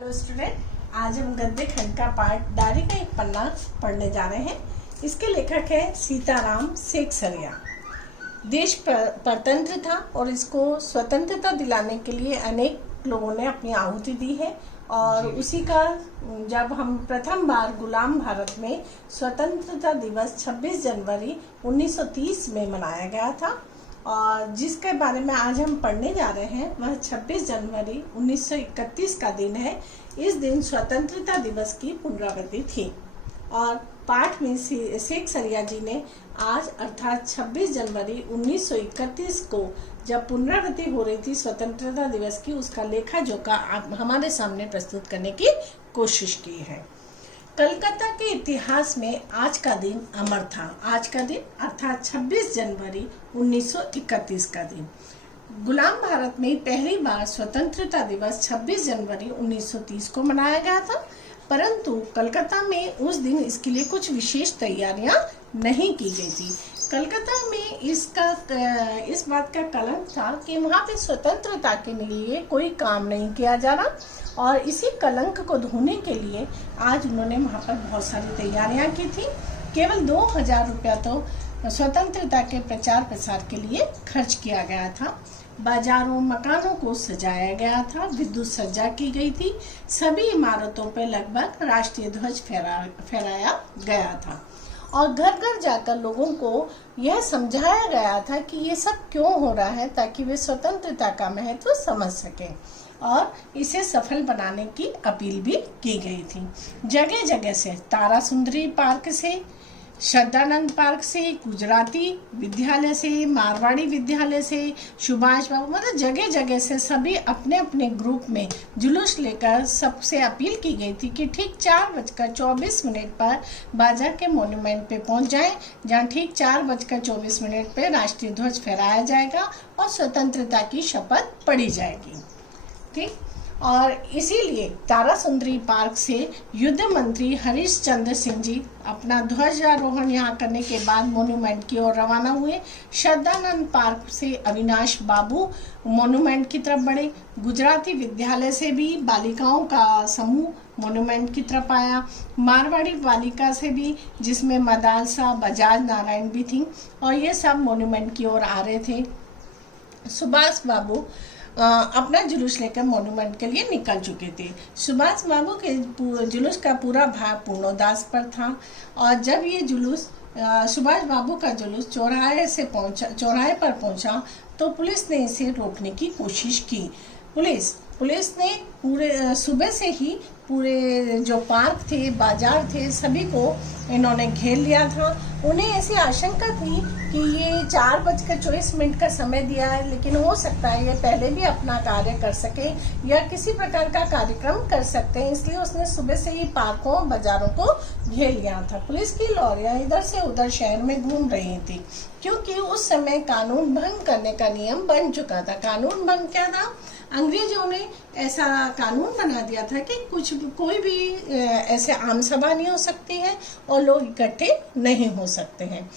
Hello student, आज हम गद्य खंड का पाठ डायरी का एक पन्ना पढ़ने जा रहे हैं। इसके लेखक है सीताराम सेकसरिया। देश परतंत्र था और इसको स्वतंत्रता दिलाने के लिए अनेक लोगों ने अपनी आहुति दी है। और उसी का जब हम प्रथम बार गुलाम भारत में स्वतंत्रता दिवस 26 जनवरी 1930 में मनाया गया था, और जिसके बारे में आज हम पढ़ने जा रहे हैं वह 26 जनवरी 1931 का दिन है। इस दिन स्वतंत्रता दिवस की पुनरावृत्ति थी और पाठ में सेकसरिया जी ने आज अर्थात 26 जनवरी 1931 को जब पुनरावृत्ति हो रही थी स्वतंत्रता दिवस की, उसका लेखा जोखा हमारे सामने प्रस्तुत करने की कोशिश की है। कलकत्ता के इतिहास में आज का दिन अमर था। आज का दिन अर्थात 26 जनवरी 1931 का दिन। गुलाम भारत में पहली बार स्वतंत्रता दिवस 26 जनवरी 1930 को मनाया गया था, परंतु कलकत्ता में उस दिन इसके लिए कुछ विशेष तैयारियां नहीं की गई थी। कलकत्ता में इस बात का कलंक था कि वहाँ पे स्वतंत्रता के लिए कोई काम नहीं किया जा रहा, और इसी कलंक को धोने के लिए आज उन्होंने वहाँ पर बहुत सारी तैयारियां की थी। केवल 2000 रुपया तो स्वतंत्रता के प्रचार प्रसार के लिए खर्च किया गया था। बाजारों मकानों को सजाया गया था, विद्युत सज्जा की गई थी, सभी इमारतों पर लगभग राष्ट्रीय ध्वज फहराया गया था, और घर घर जाकर लोगों को यह समझाया गया था कि ये सब क्यों हो रहा है, ताकि वे स्वतंत्रता का महत्व समझ सकें, और इसे सफल बनाने की अपील भी की गई थी। जगह जगह से, तारा सुंदरी पार्क से, श्रद्धानंद पार्क से, गुजराती विद्यालय से, मारवाड़ी विद्यालय से, सुभाष बाबू, मतलब जगह जगह से सभी अपने अपने ग्रुप में जुलूस लेकर सबसे अपील की गई थी कि ठीक 4:24 पर बाजार के मॉन्यूमेंट पे पहुंच जाएं, जहां ठीक 4:24 पे राष्ट्रीय ध्वज फहराया जाएगा और स्वतंत्रता की शपथ पढ़ी जाएगी। ठीक, और इसीलिए तारा सुंदरी पार्क से युद्ध मंत्री हरीश चंद्र सिंह जी अपना ध्वजारोहण यहाँ करने के बाद मॉन्यूमेंट की ओर रवाना हुए। श्रद्धानंद पार्क से अविनाश बाबू मॉन्यूमेंट की तरफ बढ़े। गुजराती विद्यालय से भी बालिकाओं का समूह मॉन्यूमेंट की तरफ आया। मारवाड़ी बालिका से भी, जिसमें मदालसा बजाज नारायण भी थी, और ये सब मॉन्यूमेंट की ओर आ रहे थे। सुभाष बाबू अपना जुलूस लेकर मॉन्यूमेंट के लिए निकल चुके थे। सुभाष बाबू के जुलूस का पूरा भार पूर्णोदास पर था, और जब ये जुलूस सुभाष बाबू का जुलूस चौराहे पर पहुंचा तो पुलिस ने इसे रोकने की कोशिश की। पुलिस ने पूरे सुबह से ही पूरे जो पार्क थे, बाजार थे, सभी को इन्होंने घेर लिया था। उन्हें ऐसी आशंका थी कि ये 4:24 का समय दिया है, लेकिन हो सकता है ये पहले भी अपना कार्य कर सके या किसी प्रकार का कार्यक्रम कर सकते हैं, इसलिए उसने सुबह से ही पार्कों बाजारों को घेर लिया था। पुलिस की लॉरियां इधर से उधर शहर में घूम रही थी, क्योंकि उस समय कानून भंग करने का नियम बन चुका था। कानून भंग क्या था? अंग्रेजों ने ऐसा कानून बना दिया था कि कोई भी ऐसे आम सभा नहीं हो सकती है और लोग इकट्ठे नहीं हो सकते हैं।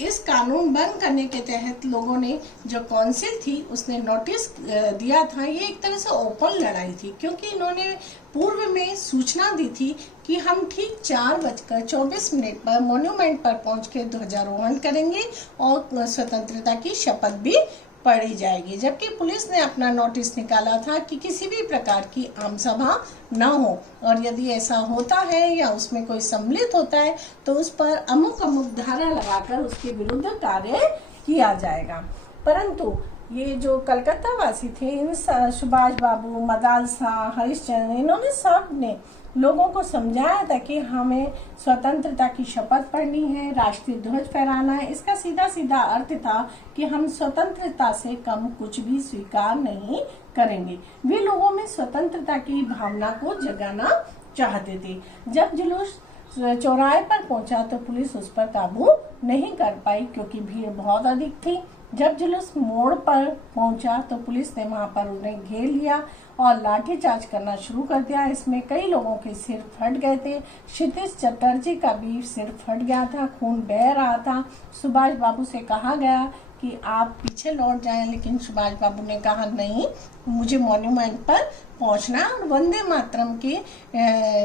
इस कानून बंद करने के तहत लोगों ने, जो काउंसिल थी उसने नोटिस दिया था। ये एक तरह से ओपन लड़ाई थी, क्योंकि इन्होंने पूर्व में सूचना दी थी कि हम ठीक 4:24 पर मॉन्यूमेंट पर पहुंच के ध्वजारोहण करेंगे और स्वतंत्रता की शपथ भी पढ़ी जाएगी। जबकि पुलिस ने अपना नोटिस निकाला था कि किसी भी प्रकार की आम सभा न हो, और यदि ऐसा होता है या उसमें कोई सम्मिलित होता है तो उस पर अमुक धारा लगाकर उसके विरुद्ध कार्य किया जाएगा। परंतु ये जो कलकत्ता वासी थे, इन सुभाष बाबू, मदालसा, हरिश्चंद्र, इन्होंने सब ने लोगों को समझाया था कि हमें स्वतंत्रता की शपथ पढ़नी है, राष्ट्रीय ध्वज फहराना है। इसका सीधा सीधा अर्थ था कि हम स्वतंत्रता से कम कुछ भी स्वीकार नहीं करेंगे। वे लोगों में स्वतंत्रता की भावना को जगाना चाहते थे। जब जुलूस चौराहे पर पहुंचा तो पुलिस उस पर काबू नहीं कर पाई, क्योंकि भीड़ बहुत अधिक थी। जब जुलूस मोड़ पर पहुंचा तो पुलिस ने वहां पर उन्हें घेर लिया और लाठीचार्ज करना शुरू कर दिया। इसमें कई लोगों के सिर फट गए थे। क्षितिज चटर्जी का भी सिर फट गया था, खून बह रहा था। सुभाष बाबू से कहा गया कि आप पीछे लौट जाएं, लेकिन सुभाष बाबू ने कहा नहीं, मुझे मॉन्यूमेंट पर पहुंचना और वंदे मातरम के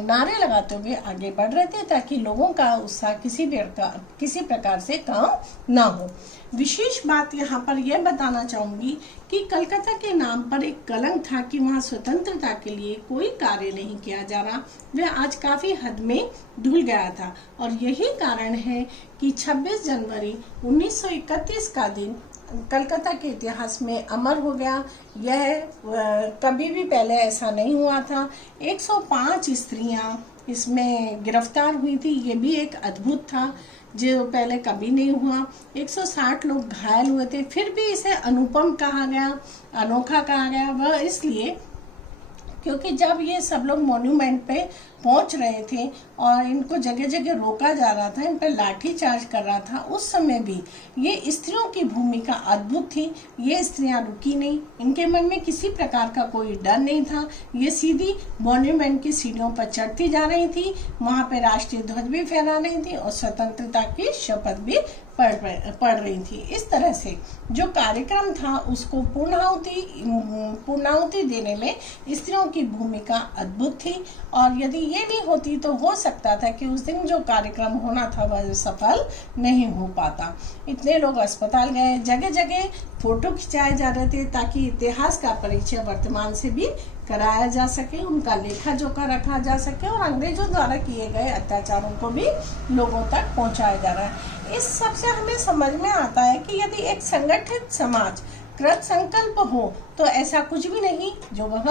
नारे लगाते हुए आगे बढ़ रहे थे, ताकि लोगों का उत्साह किसी प्रकार से कम ना हो। विशेष बात यहाँ पर यह बताना चाहूंगी कि कलकत्ता के नाम पर एक कलंक था कि वहाँ स्वतंत्रता के लिए कोई कार्य नहीं किया जा रहा। वह आज काफी हद में धुल गया था और यही कारण है कि 26 जनवरी 1931 का दिन कलकत्ता के इतिहास में अमर हो गया। यह कभी भी पहले ऐसा नहीं हुआ था। 105 स्त्रियां इसमें गिरफ्तार हुई थी, ये भी एक अद्भुत था जो पहले कभी नहीं हुआ। 160 लोग घायल हुए थे, फिर भी इसे अनुपम कहा गया, अनोखा कहा गया। वह इसलिए क्योंकि जब ये सब लोग मॉन्यूमेंट पे पहुंच रहे थे और इनको जगह जगह रोका जा रहा था, इन पर लाठी चार्ज कर रहा था, उस समय भी ये स्त्रियों की भूमिका अद्भुत थी। ये स्त्रियां रुकी नहीं, इनके मन में किसी प्रकार का कोई डर नहीं था। ये सीधी मॉन्यूमेंट की सीढ़ियों पर चढ़ती जा रही थी, वहां पे राष्ट्रीय ध्वज भी फहरा रही थी और स्वतंत्रता की शपथ भी पढ़ रही थी। इस तरह से जो कार्यक्रम था उसको पूर्णाहुति देने में स्त्रियों की भूमिका अद्भुत थी। और यदि ये नहीं होती तो हो सकता था कि उस दिन जो कार्यक्रम होना था वह सफल नहीं हो पाता। इतने लोग अस्पताल गए, जगह जगह फोटो खिंचाए जा रहे थे ताकि इतिहास का परिचय वर्तमान से भी कराया जा सके, उनका लेखा जोखा रखा जा सके और अंग्रेजों द्वारा किए गए अत्याचारों को भी लोगों तक पहुंचाया जा रहा है। इस सब से हमें समझ में आता है कि यदि एक संगठित समाज कृत संकल्प हो तो ऐसा कुछ भी नहीं जो वह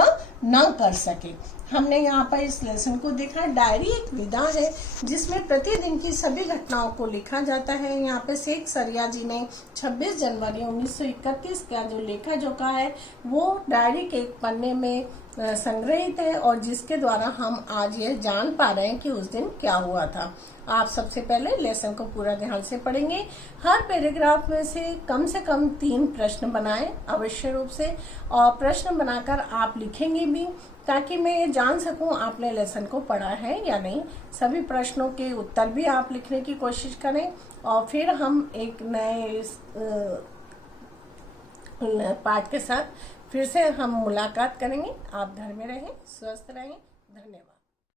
न कर सके। हमने यहाँ पर इस लेसन को देखा। डायरी एक विधा है जिसमें प्रतिदिन की सभी घटनाओं को लिखा जाता है। यहाँ पे शेख सरिया जी ने 26 जनवरी 1931 का जो लेखा जोखा है वो डायरी के एक पन्ने में संग्रहित है और जिसके द्वारा हम आज ये जान पा रहे हैं कि उस दिन क्या हुआ था। आप सबसे पहले लेसन को पूरा ध्यान से पढ़ेंगे। हर पैराग्राफ में से कम 3 प्रश्न बनाएं अवश्य रूप से, और प्रश्न बनाकर आप लिखेंगे भी ताकि मैं ये जान सकूं आपने लेसन को पढ़ा है या नहीं। सभी प्रश्नों के उत्तर भी आप लिखने की कोशिश करें और फिर हम एक नए पाठ के साथ फिर से हम मुलाकात करेंगे। आप घर में रहें, स्वस्थ रहें। धन्यवाद।